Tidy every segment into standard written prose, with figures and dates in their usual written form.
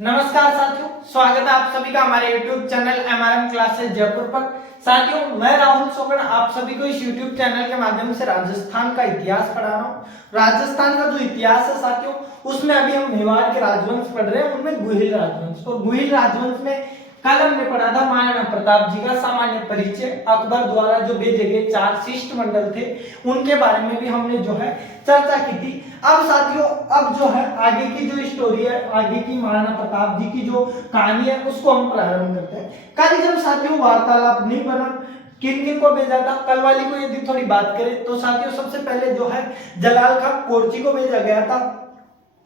नमस्कार साथियों, स्वागत है आप सभी का हमारे YouTube channel MRM classes Jaipur पर। साथियों, मैं राहुल सोगन आप सभी को इस YouTube चैनल के माध्यम से राजस्थान का इतिहास पढ़ा रहा हूँ। राजस्थान का जो इतिहास है साथियों, उसमें अभी हम मेवाड़ के राजवंश पढ़ रहे हैं, उनमें गुहिल राजवंश। और गुहिल राजवंश में कल हमने पढ़ा था महाराणा प्रताप जी का सामान्य परिचय, अकबर द्वारा जो भेजे गए 4 शिष्टमंडल थे उनके बारे में भी हमने जो है चर्चा की थी। अब साथियों, अब जो है आगे की जो स्टोरी है, आगे की महाराणा प्रताप जी की जो कहानी है उसको हम प्रारंभ करते हैं। कल जब साथियों वार्तालाप नहीं बना, किन किन को भेजा था, कल वाली को यदि थोड़ी बात करें तो साथियों सबसे पहले जो है जलाल खान कोरची को भेजा गया था।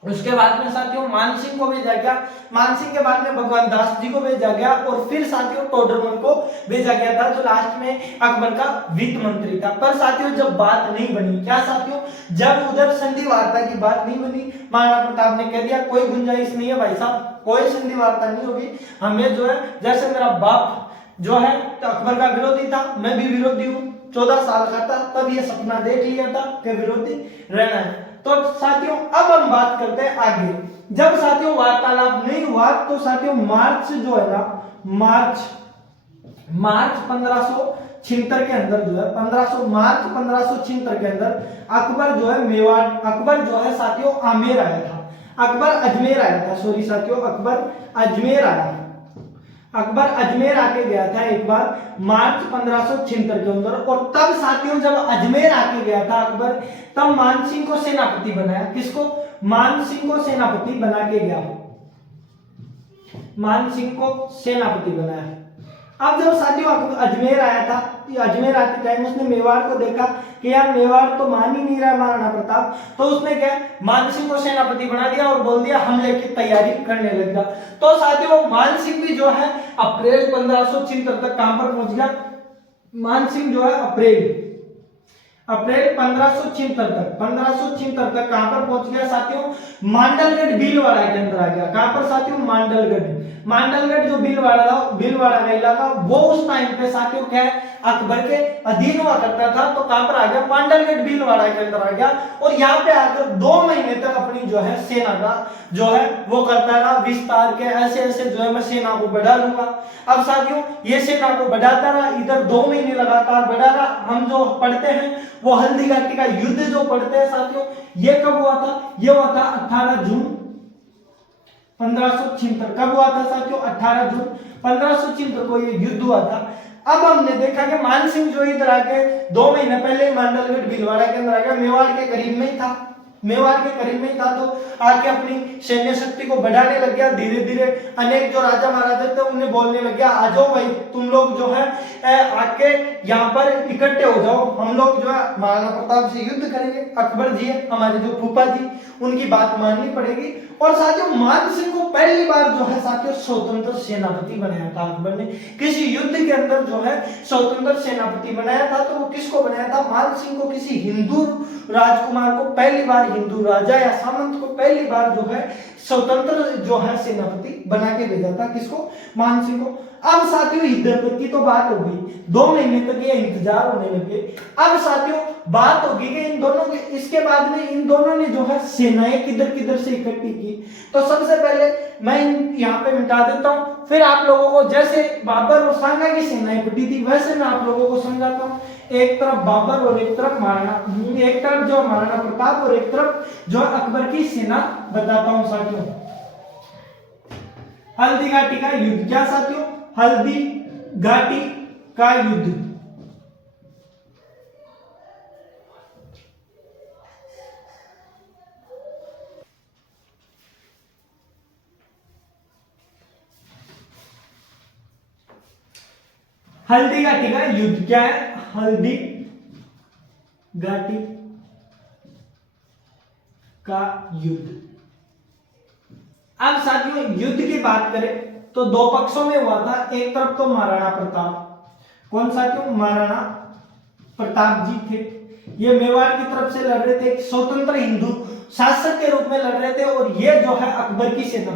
उसके बाद में साथियों मानसिंह को भेजा गया, मानसिंह के बाद में भगवान दास जी को भेजा गया और फिर साथियों टोडरमल को भेजा गया था जो लास्ट में अकबर का वित्त मंत्री था। पर साथियों जब बात नहीं बनी, क्या साथियों, जब उधर संधि वार्ता की बात नहीं बनी, महाराणा प्रताप ने कह दिया कोई गुंजाइश नहीं है भाई साहब, कोई संधि वार्ता नहीं होगी। हमें जो है, जैसे मेरा बाप जो है तो अकबर का विरोधी था, मैं भी विरोधी हूँ, 14 साल का था तब ये सपना देख लिया था कि विरोधी रहना है। तो साथियों अब हम बात करते हैं आगे। जब साथियों वार्तालाप नहीं हुआ तो साथियों मार्च जो है ना, मार्च 1576 के अंदर जो है मार्च 1576 के अंदर अकबर जो है मेवाड़, अकबर जो है साथियों आमेर आया था, अकबर अजमेर आया था, सॉरी साथियों अकबर अजमेर आया, अकबर अजमेर आके गया था एक बार मार्च 1576 के अंदर। और तब साथियों जब अजमेर आके गया था अकबर, तब मानसिंह को सेनापति बनाया। किसको? मानसिंह को सेनापति बना के गया, मानसिंह को सेनापति बनाया। अब जब साथियों अजमेर आया था, अजमेर आते टाइम उसने मेवाड़ को देखा कि यार मेवाड़ तो मान ही नहीं रहा महाराणा प्रताप, तो उसने क्या मानसिंह को सेनापति बना दिया और बोल दिया हमले की तैयारी करने लग गया। तो साथियों मानसिंह भी जो है अप्रैल 1576 तक कहां पर पहुंच गया, मानसिंह जो है अप्रैल 1576 तक कहां पर पहुंच गया साथियों, मांडलगढ़ भीलवाड़ा के अंदर आ गया। कहां पर साथियों? मांडलगढ़ जो भीलवाड़ा का इलाका, वो उस टाइम पे साथियों क्या है अकबर के अधीन हुआ करता था। तो कहां पर आ गया? मांडलगढ़ भीलवाड़ा के अंदर आ गया और यहाँ पे आकर 2 महीने तक अपनी जो है सेना का जो है वो करता रहा विस्तार के, ऐसे ऐसे जो है मैं सेना को बढ़ा लूंगा। अब साथियों ये सेना को बढ़ाता रहा, इधर 2 महीने लगातार बढ़ा रहा। हम जो पढ़ते हैं वो हल्दी घाटी का युद्ध जो पढ़ते हैं साथियों, ये कब हुआ था? ये हुआ था 18 जून 1576। कब हुआ था साथियों? 18 जून 1576 को ये युद्ध हुआ था। अब हमने देखा कि मानसिंह जो इधर आके 2 महीने पहले मांडलगढ़ भीलवाड़ा के अंदर आ गया, मेवाड़ के करीब में ही था, मेवाड़ के करीब में ही था, तो आके अपनी सैन्य शक्ति को बढ़ाने लग गया। धीरे धीरे अनेक जो राजा महाराजा थे उन्हें बोलने लग गया आ जाओ भाई तुम लोग जो है आके यहाँ पर इकट्ठे हो जाओ, हम लोग जो है महाराणा प्रताप से युद्ध करेंगे। अकबर जी है हमारे जो फूफा जी, उनकी बात माननी पड़ेगी। और साथियों मानसिंह को पहली बार जो है साथियों स्वतंत्र सेनापति बनाया था अकबर ने, किसी युद्ध के अंदर जो है स्वतंत्र सेनापति बनाया था। तो वो किसको बनाया था? मानसिंह को, किसी हिंदू राजकुमार को पहली बार, हिंदू राजा या सामंत को पहली बार जो है स्वतंत्र जो है सेनापति बना के भेजा था। किसको? मानसिंह को। अब साथियों इधर तक की तो बात हो गई, 2 महीने तक ये इंतजार होने लगे। अब साथियों बात होगी कि इन दोनों के, इसके बाद में इन दोनों ने जो है सेनाएं किधर किधर से इकट्ठी की। तो सबसे पहले मैं यहाँ पे मिटा देता हूँ, फिर आप लोगों को जैसे बाबर और सांगा की सेनाएं बटी थी वैसे मैं आप लोगों को समझाता हूँ। एक तरफ बाबर और एक तरफ महाराणा, एक तरफ जो महाराणा प्रताप और एक तरफ जो अकबर की सेना बताता हूँ साथियों। हल्दी घाटी का युद्ध, क्या साथियों? हल्दी घाटी का युद्ध। हल्दी घाटी का युद्ध क्या है? हल्दी घाटी का युद्ध। अब साथियों युद्ध की बात करें तो 2 पक्षों में हुआ था। एक तरफ तो महाराणा प्रताप, कौन साथियों? महाराणा प्रताप जी थे, ये मेवाड़ की तरफ से लड़ रहे थे, एक स्वतंत्र हिंदू शासक के रूप में लड़ रहे थे। और ये जो है अकबर की सेना,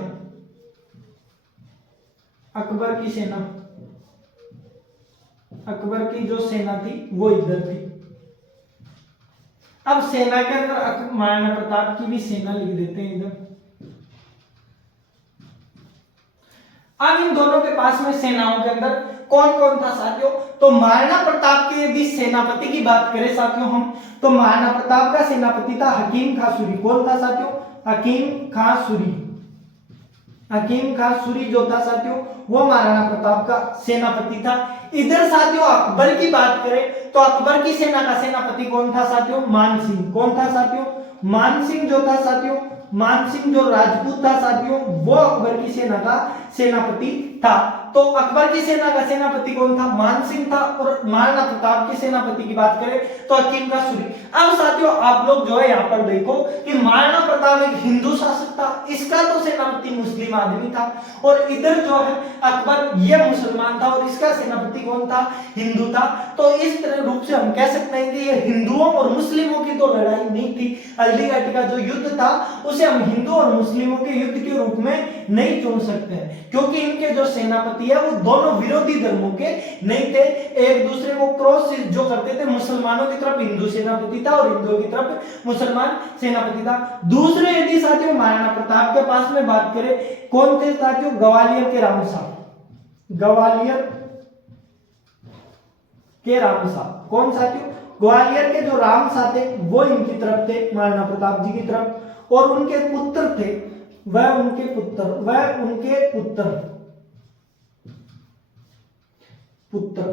अकबर की सेना, अकबर की जो सेना थी वो इधर थी। अब सेना के अंदर महाराणा प्रताप की भी सेना लिख देते हैं इधर, अब इन दोनों के पास में सेनाओं के अंदर कौन कौन था साथियों, तो महाराणा प्रताप के यदि सेनापति की बात करें साथियों हम, तो महाराणा प्रताप का सेनापति था हकीम खां सूरी। कौन था साथियों, हकीम खां सूरी। हकीम खां सूरी जो था साथियों वो महाराणा प्रताप का सेनापति था। इधर साथियों अकबर की बात करें तो अकबर की सेना का सेनापति कौन था साथियों, मान सिंह। कौन था साथियों, मान सिंह जो था साथियों, मान सिंह जो राजपूत था साथियों वो अकबर की सेना का सेनापति था। तो अकबर की सेना का सेनापति कौन था, मान सिंह था। और महाराणा प्रताप के सेनापति की बात करें तो हकीम खां सूरी। अब साथियों आप लोग जो है यहाँ पर देखो कि महाराणा प्रताप एक हिंदू शासक था, इसका तो सेनापति मुस्लिम आदमी था, और इधर जो है अकबर ये मुसलमान था और इसका सेनापति कौन था, हिंदू था। तो इस तरह रूप से हम कह सकते हैं कि ये हिंदुओं और मुस्लिमों की तो लड़ाई नहीं थी। हल्दीघाटी का जो युद्ध था उसे हम हिंदू और मुस्लिमों के युद्ध के रूप में नहीं चुन सकते हैं, क्योंकि इनके जो सेनापति है वो दोनों विरोधी धर्मों के नहीं थे, एक दूसरे को क्रॉस जो करते थे। मुसलमानों की तरफ हिंदू सेनापति था और हिंदुओं की तरफ मुसलमान सेनापति था। दूसरे यदि साथियों महाराणा प्रताप के पास में बात करें कौन थे साथियों, ग्वालियर के राम साहब। ग्वालियर के राम साहब कौन साथियों, ग्वालियर के जो राम साहब थे वो इनकी तरफ थे, महाराणा प्रताप जी की तरफ। और उनके पुत्र थे, वह उनके पुत्र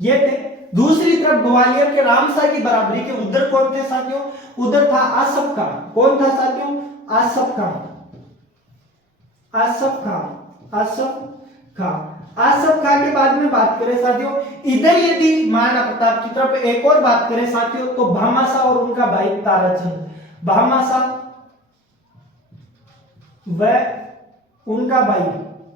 ये थे। दूसरी तरफ ग्वालियर के रामशाह की बराबरी के उधर कौन थे साथियों, उधर था आसफ खां। कौन था साथियों, आसफ खां। आसफ खां के बाद में बात करें साथियों, इधर यदि महाराणा प्रताप की तरफ एक और बात करें साथियों तो भामाशाह और उनका भाई ताराचंद। भामाशाह वह उनका भाई,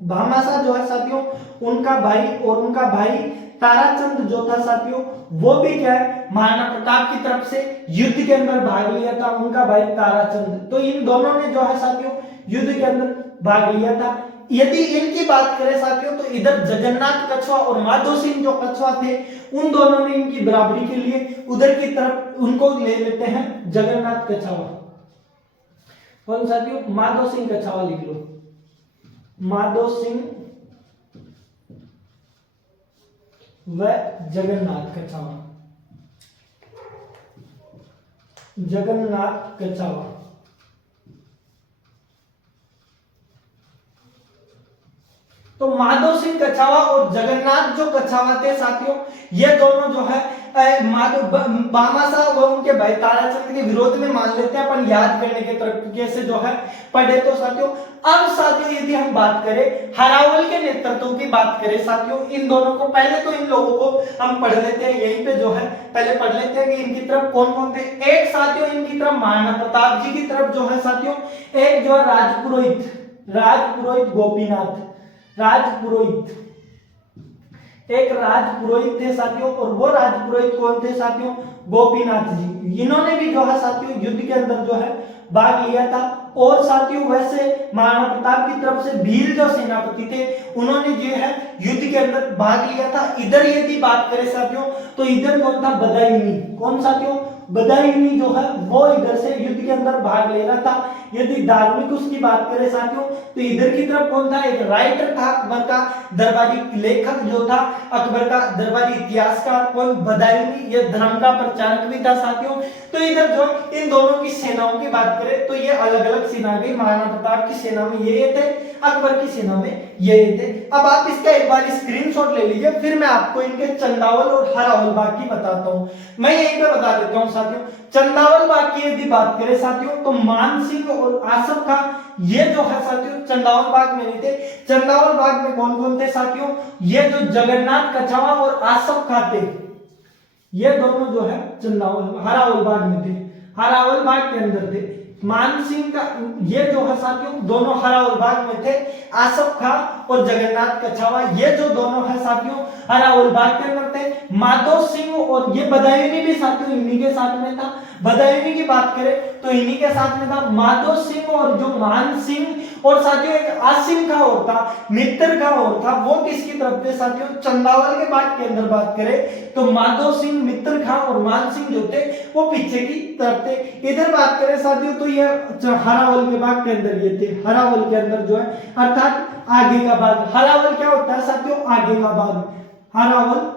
भामाशाह जो है साथियों उनका भाई, और उनका भाई ताराचंद जो था साथियों वो भी क्या है, महाराणा प्रताप की तरफ से युद्ध के अंदर भाग लिया था, उनका भाई ताराचंद। तो इन दोनों ने जो है साथियों युद्ध के अंदर भाग लिया था। यदि इनकी बात करें साथियों तो इधर जगन्नाथ कछवा और माधो सिंह जो कछवा थे उन दोनों ने इनकी बराबरी के लिए उधर की तरफ उनको ले लेते हैं जगन्नाथ कछवा। कौन साथियों, माधो सिंह कछवा लिख लो, माधो सिंह व जगन्नाथ कछवा। जगन्नाथ कछवा तो माधो सिंह कछावा और जगन्नाथ जो कछावा थे साथियों ये दोनों जो है भामाशाह व उनके भाई ताराचंद के विरोध में मान लेते हैं अपन याद करने के तरीके से जो है पढ़े तो साथियों। अब साथियों यदि हम बात करें हरावल के नेतृत्व की बात करें साथियों, इन दोनों को पहले तो इन लोगों को हम पढ़ लेते हैं, यहीं पे जो है पहले पढ़ लेते हैं कि इनकी तरफ कौन कौन थे। एक साथियों इनकी तरफ महाराणा प्रताप जी की तरफ जो है साथियों एक जो है राजपुरोहित गोपीनाथ, राजपुरोहित एक राजपुरोहित थे साथियों, और वो राजपुरोहित कौन थे साथियों, गोपीनाथ जी। इन्होंने भी जो है साथियों युद्ध के अंदर जो है भाग लिया था। और साथियों वैसे महाराणा प्रताप की तरफ से भील जो सेनापति थे उन्होंने जो है युद्ध के अंदर भाग लिया था। इधर यदि बात करें साथियों तो इधर कौन था, बदायूंनी। कौन साथियों, बदायूंनी जो है वो इधर से युद्ध के अंदर भाग ले रहा था। यदि धार्मिक उसकी बात करें साथियों तो इधर की तरफ कौन था, एक राइटर था अकबर का दरबारी लेखक जो था अकबर का दरबारी इतिहासकार कौन, बदायूंनी। ये धर्म का प्रचारक भी था साथियों। तो इधर जो इन दोनों की सेनाओं की बात करें तो ये अलग अलग सेना गई, महाराणा प्रताप की सेना में ये थे, अकबर की सेना में ये थे। अब आप इसका एक बार स्क्रीनशॉट ले लीजिए, फिर मैं आपको इनके चंदावल और हरावल बाग की बताता हूं। मैं यहीं पे बता देता हूं साथियों, चंदावल बाग की यदि बात करें साथियों तो मान सिंह और आसफ खां ये जो है साथियों चंदावल बाग में नहीं थे। चंदावल बाग में कौन कौन थे साथियों, ये जो जगन्नाथ कछावा और आसफ खां थे ये दोनों जो है चंदावल हरावल बाग में थे, हरावल बाग के अंदर थे। मान सिंह का ये जो है साथियों दोनों हरावल बाग में थे। आसफ खां और जगन्नाथ कछावा ये जो दोनों है साथियों हरावल बाग के अंदर थे। माधो सिंह और ये बदायूंनी भी साथियों इन्हीं के साथ में था। बदायूं की बात करें तो इन्हीं के साथ में था माधो सिंह और जो मान सिंह, और साथियों एक आसिम का और था, मित्र का और था, वो किसकी तरफ थे साथियों? चंदावल के बात के अंदर बात करें तो माधो सिंह, मित्र खां और मान सिंह जो थे वो पीछे की तरफ थे। इधर बात करें साथियों तो ये हरावल के भाग के अंदर ये थे, हरावल के अंदर जो है अर्थात आगे का भाग। हरावल क्या होता है साथियों? आगे का भाग। हरावल,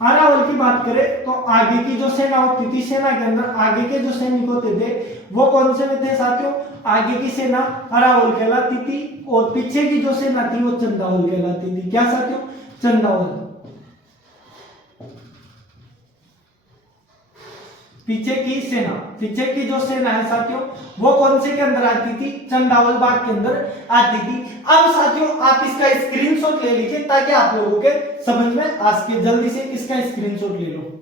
अरावल की बात करें तो आगे की जो सेना होती थी, सेना के अंदर आगे के जो सैनिक होते थे वो कौन से में थे साथियों? आगे की सेना अरावल कहलाती थी और पीछे की जो सेना थी वो चंदावल कहलाती थी। क्या साथियों? चंदावल। पीछे की जो सेना है साथियों वो कौन से के अंदर आती थी? चंदावल बाग के अंदर आती थी। अब साथियों आप इसका स्क्रीनशॉट ले लीजिए ताकि आप लोगों के समझ में आ सके। जल्दी से इसका स्क्रीनशॉट ले लो।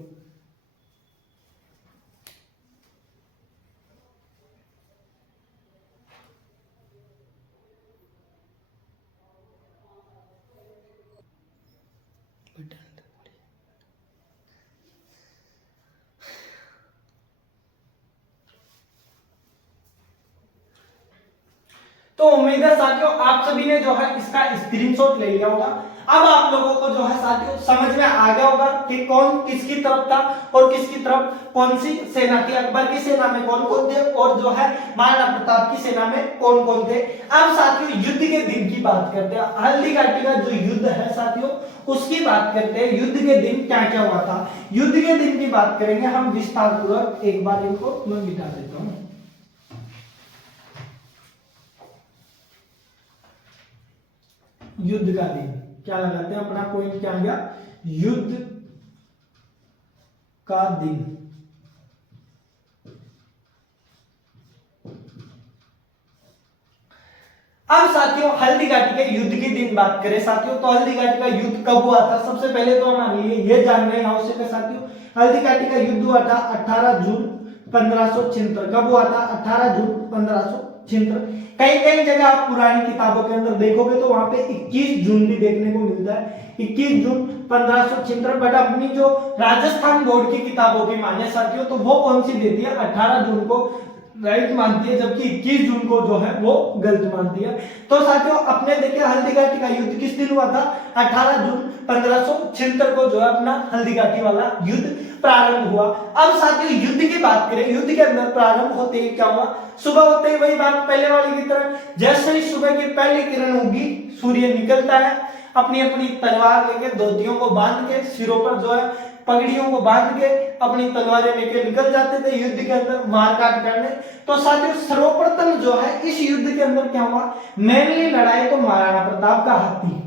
तो उम्मीद है साथियों आप सभी ने जो है इसका स्क्रीनशॉट ले लिया होगा। अब आप लोगों को जो है साथियों समझ में आ गया होगा कि कौन किसकी तरफ था और किसकी तरफ कौन सी सेना थी। अकबर की सेना में कौन कौन थे और जो है महाराणा प्रताप की सेना में कौन कौन थे। अब साथियों युद्ध के दिन की बात करते हैं। हल्दी घाटी का जो युद्ध है साथियों उसकी बात करते हैं। युद्ध के दिन क्या क्या हुआ था, युद्ध के दिन की बात करेंगे हम विस्तार पूर्वक। एक बार इनको मैं मिटा देता हूं। युद्ध का दिन क्या लगाते हैं? अपना पॉइंट क्या आ गया? युद्ध का दिन। अब साथियों हल्दी घाटी के युद्ध के दिन बात करें साथियों तो हल्दी घाटी का युद्ध कब हुआ था? सबसे पहले तो हमारे लिए यह जानना आवश्यक है साथियों। हल्दी घाटी का युद्ध हुआ था 18 जून 1576। कब हुआ था? 18 जून 1576। कई कई जगह आप पुरानी किताबों के अंदर देखोगे तो वहां पे 21 जून भी देखने को मिलता है, 21 जून 1576। बट अपनी जो राजस्थान बोर्ड की किताबों की माने साथियों तो वो कौन सी देती है? 18 जून को राइट मानती है, जबकि 21 जून को जो है वो गलत मानती है। तो साथियों अपने देखिए हल्दी घाटी का युद्ध किस दिन हुआ था? 18 जून 1576 को जो है अपना हल्दी घाटी वाला युद्ध प्रारंभ हुआ। अब साथियों युद्ध की बात करें, युद्ध के अंदर प्रारंभ होते ही क्या हुआ? सुबह होते ही वही बात पहले वाली की तरह, जैसे ही सुबह की पहली किरण होगी सूर्य निकलता है, अपनी अपनी तलवार लेके धोतियों को बांध के सिरों पर जो है पगड़ियों को बांध के अपनी तलवारें लेके निकल जाते थे युद्ध के अंदर मारकाट करने। तो साथियों सर्वप्रथम जो है इस युद्ध के अंदर क्या हुआ? मेनली लड़ाई तो महाराणा प्रताप का हाथी।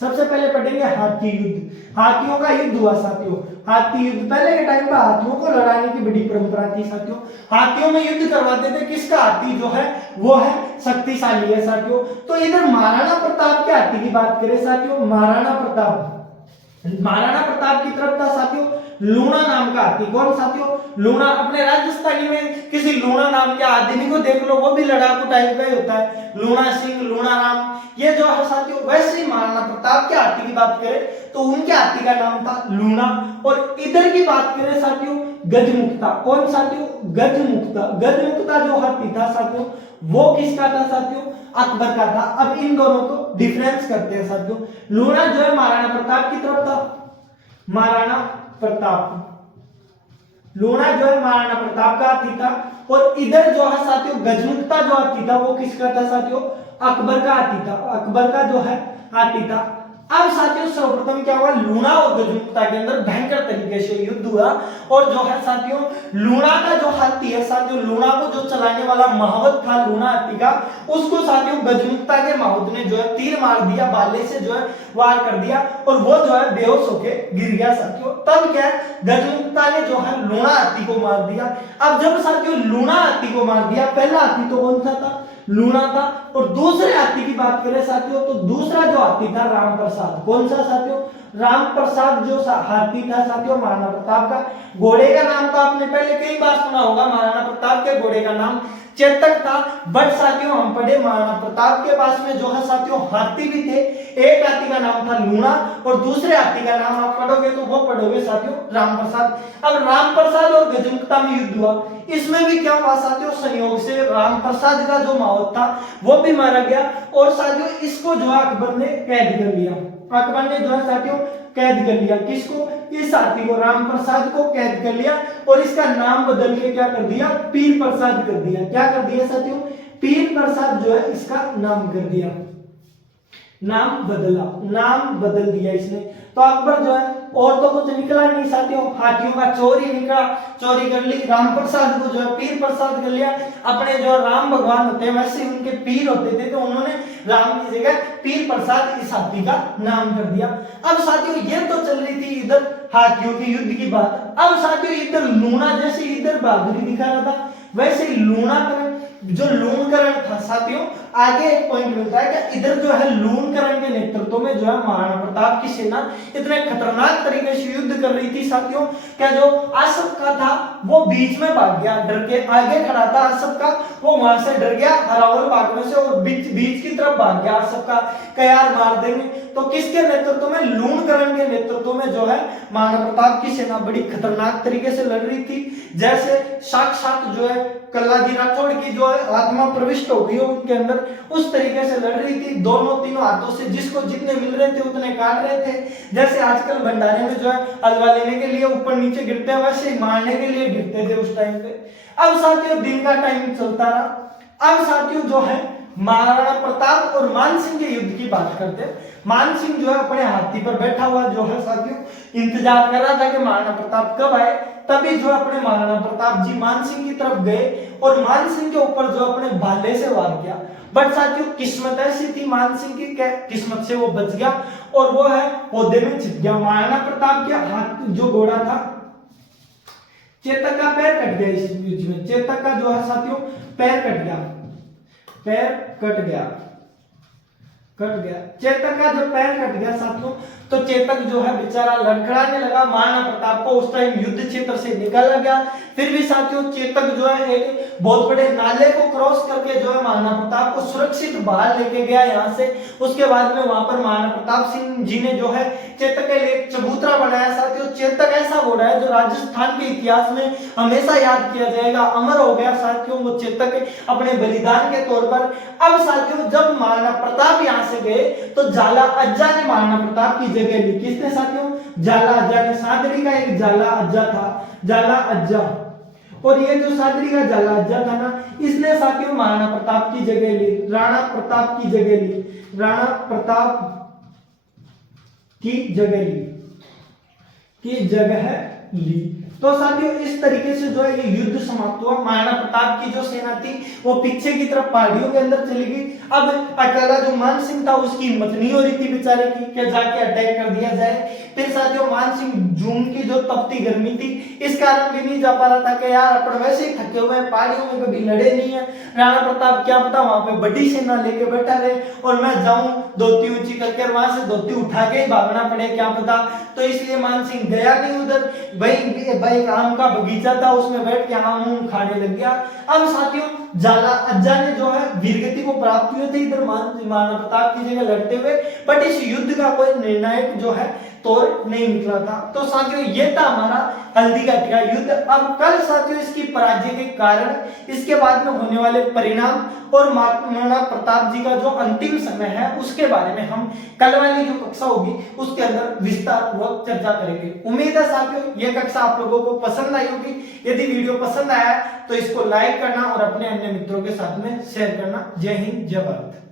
सबसे पहले पढ़ेंगे हाथी युद्ध। हाथियों का युद्ध हुआ साथियों। हाथी युद्ध पहले के टाइम पर हाथियों को लड़ाने की बड़ी परंपरा थी साथियों। हाथियों में युद्ध करवाते थे। किसका हाथी जो है वो है शक्तिशाली है साथियों। तो इधर महाराणा प्रताप के हाथी की बात करें साथियों, महाराणा प्रताप की तरफ था साथियों लूणा नाम का हाथी। कौन साथियों? लूणा। अपने राजस्थानी में किसी लूणा नाम के आदमी को देख लो, वो भी लड़ाकू टाइप का ही होता है, लूणा सिंह, लूणा राम, ये जो है साथियों। वैसे ही महाराणा प्रताप के हाथी की बात करें तो उनके हाथी का नाम था लूणा। और इधर की बात करें साथियों गजमुक्ता। कौन साथियों? गजमुक्ता। गजमुक्ता जो हाथी था साथियों वो किसका था साथियों? अकबर का था। अब इन दोनों को डिफरेंस करते हैं साथियों। लूणा जो है महाराणा प्रताप की तरफ था, महाराणा प्रताप। लूणा जो है महाराणा प्रताप का हाथी था। और इधर जो है साथियों गजमुक्ता जो हाथी था वो किसका था साथियों? अकबर का हाथी था। अकबर का जो है हाथी था। अब साथियों सर्वप्रथम क्या हुआ? लूणा और गजमुक्ता के अंदर भयंकर तरीके से युद्ध हुआ। और जो है साथियों लूणा का जो हाथी है साथियों, लूणा को जो चलाने वाला महावत था लूणा हाथी का, उसको साथियों गजमुक्ता के महावत ने जो है तीर मार दिया, भाले से जो है वार कर दिया और वो जो है बेहोश होके गिर गया साथियों। तब क्या है गजमुक्ता ने जो है लूणा हाथी को मार दिया। अब जब साथियों लूणा हाथी को मार दिया, पहला हाथी तो कौन सा था? लूणा था। और दूसरे हाथी की बात करें साथियों तो दूसरा जो हाथी था राम प्रसाद। कौन सा साथियों? राम प्रसाद जो हाथी था साथियों महाराणा प्रताप का। घोड़े का नाम तो आपने पहले कई बार सुना होगा, महाराणा प्रताप के घोड़े का नाम चेतक था। बट साथियों हम पढ़े महाराणा प्रताप के पास में जो है साथियों हाथी भी थे। एक हाथी का नाम था लूणा और दूसरे हाथी का नाम आप पढ़ोगे तो वो पढ़ोगे साथियों राम प्रसाद। अब राम प्रसाद और गजमुक्ता में युद्ध हुआ, इसमें भी क्या हुआ साथियों, संयोग से राम प्रसाद का जो मावत था वो भी मारा गया और साथियों इसको जो है अकबर ने कैद कर लिया। अकबर ने जो है साथियों कैद कर लिया, किसको, इस हाथी को, राम प्रसाद को कैद कर लिया और इसका नाम बदल के क्या कर दिया, पीर प्रसाद कर दिया। क्या कर दिया साथियों, पीर प्रसाद जो है इसका नाम कर दिया, नाम बदला, नाम बदल दिया इसने। तो अकबर जो है और तो कुछ निकला नहीं साथियों, हाथियों का चोर ही निकला, चोरी कर ली। राम प्रसाद को जो है पीर प्रसाद कर लिया। अपने जो राम भगवान होते हैं वैसे उनके पीर होते थे, तो उन्होंने राम की जगह पीर प्रसाद इस हाथी का नाम कर दिया। अब साथियों ये तो चल रही थी इधर हाथियों के युद्ध की बात। अब साथियों इधर लूणा जैसे इधर बहादुरी दिखा रहा था, वैसे ही लूणाकरण जो लूणकरण था साथियों, आगे एक पॉइंट मिलता है कि इधर जो है लूणकरण के नेतृत्व में जो है महाराणा प्रताप की सेना इतने खतरनाक तरीके से युद्ध कर रही थी साथियों, क्या जो आसफ का था वो बीच में भाग गया, डर के आगे खड़ा था आसफ का, वो वहां से डर गया हरावल भागने से और बीच की तरफ भाग गया आसफ का, यार मार देंगे। तो किसके नेतृत्व में, लूणकरण के नेतृत्व में जो है महाराणा प्रताप की सेना बड़ी खतरनाक तरीके से लड़ रही थी। जैसे साक्षात जो है कल्लाजी राठौड़ की जो है आत्मा प्रविष्ट हो गई हो उनके अंदर, उस तरीके से लड़ रही थी। दोनों तीनों हाथों से जिसको जितने मिल रहे थे उतने काट रहे थे। जैसे आजकल भंडारे में जो है हलवा लेने के लिए ऊपर नीचे गिरते हैं, वैसे ही मारने के लिए गिरते थे उस टाइम पे। अब साथियों दिन का टाइम चलता रहा। अब साथियों जो है महाराणा प्रताप और मान सिंह के युद्ध की बात करते हैं। मान सिंह जो है अपने हाथी पर बैठा हुआ जो है साथियों इंतजार कर रहा था कि महाराणा प्रताप कब आए। तभी जो अपने महाराणा प्रताप जी मान सिंह की तरफ गए और मान सिंह के ऊपर जो अपने भाले से वार किया। बट साथियों किस्मत ऐसी थी मान सिंह की, किस्मत से वो बच गया और वो है पौधे में छिप गया। महाराणा प्रताप के हाथ जो घोड़ा था चेतक का पैर कट गया, इस बीच में चेतक का जो है साथियों पैर कट गया, पैर कट गया चेतक का जब पैर कट गया साथियों, तो चेतक जो है बेचारा लड़खड़ाने लगा। महाराणा प्रताप को उस टाइम युद्ध क्षेत्र से निकाला गया। फिर भी साथियों चेतक जो है एक बहुत बड़े नाले को क्रॉस करके जो है महाराणा प्रताप को सुरक्षित बाहर लेके गया यहाँ से। उसके बाद में वहां पर महाराणा प्रताप सिंह जी ने जो है चेतक के लिए एक चबूतरा बनाया। साथियों चेतक ऐसा घोड़ा है जो राजस्थान के इतिहास में हमेशा याद किया जाएगा, अमर हो गया साथियों वो चेतक अपने बलिदान के तौर पर। अब साथियों जब महाराणा प्रताप यहाँ से गए तो झाला अज्जा ने महाराणा प्रताप की जगह ली। किसने साथियों, झाला अज्जा ने। सादरी का एक झाला अज्जा था, झाला अज्जा, और ये जो सादरी का झाला अज्जा था ना, इसने साथियों महाराणा प्रताप की जगह ली, राणा प्रताप की जगह ली, राणा प्रताप की जगह ली। तो साथियों इस तरीके से जो है ये युद्ध समाप्त हुआ। महाराणा प्रताप की जो सेना थी वो पीछे की तरफ पहाड़ियों के अंदर चली गई। अब अकेला जो मान सिंह था उसकी हिम्मत नहीं हो रही थी बेचारे की कि जाके अटैक कर दिया जाए। फिर साथियों मान सिंह जून की जो तपती गर्मी थी इस कारण भी नहीं जा पा रहा था कि यार अपन वैसे ही थके हुए हैं, पहाड़ियों में कभी लड़े नहीं है। राणा प्रताप क्या पता वहां पे बड़ी सेना लेके बैठा रहे और मैं जाऊं धोती ऊंची करके वहां से धोती उठा के ही भागना पड़े, क्या पता। तो इसलिए मान सिंह गया नहीं उधर। भाई एक आम का बगीचा था उसमें बैठ के आम खाने लग गया। अब साथियों झाला अज्जा ने जो है वीरगति को प्राप्त हुए थे इधर महाराणा प्रताप की जगह लड़ते हुए, बट इस युद्ध का कोई निर्णायक जो है तौर नहीं निकला था। तो साथियों ये था हमारा हल्दी घाटी का युद्ध। अब कल साथियों इसकी पराजय के कारण, इसके बाद में होने वाले परिणाम और महाराणा प्रताप जी का जो अंतिम समय है उसके बारे में हम कल वाली जो कक्षा होगी उसके अंदर विस्तार पूर्वक चर्चा करेंगे। उम्मीद है साथियों ये कक्षा आप लोगों को पसंद आई होगी। यदि वीडियो पसंद आया तो इसको लाइक करना और अपने अन्य मित्रों के साथ में शेयर करना। जय हिंद, जय भारत।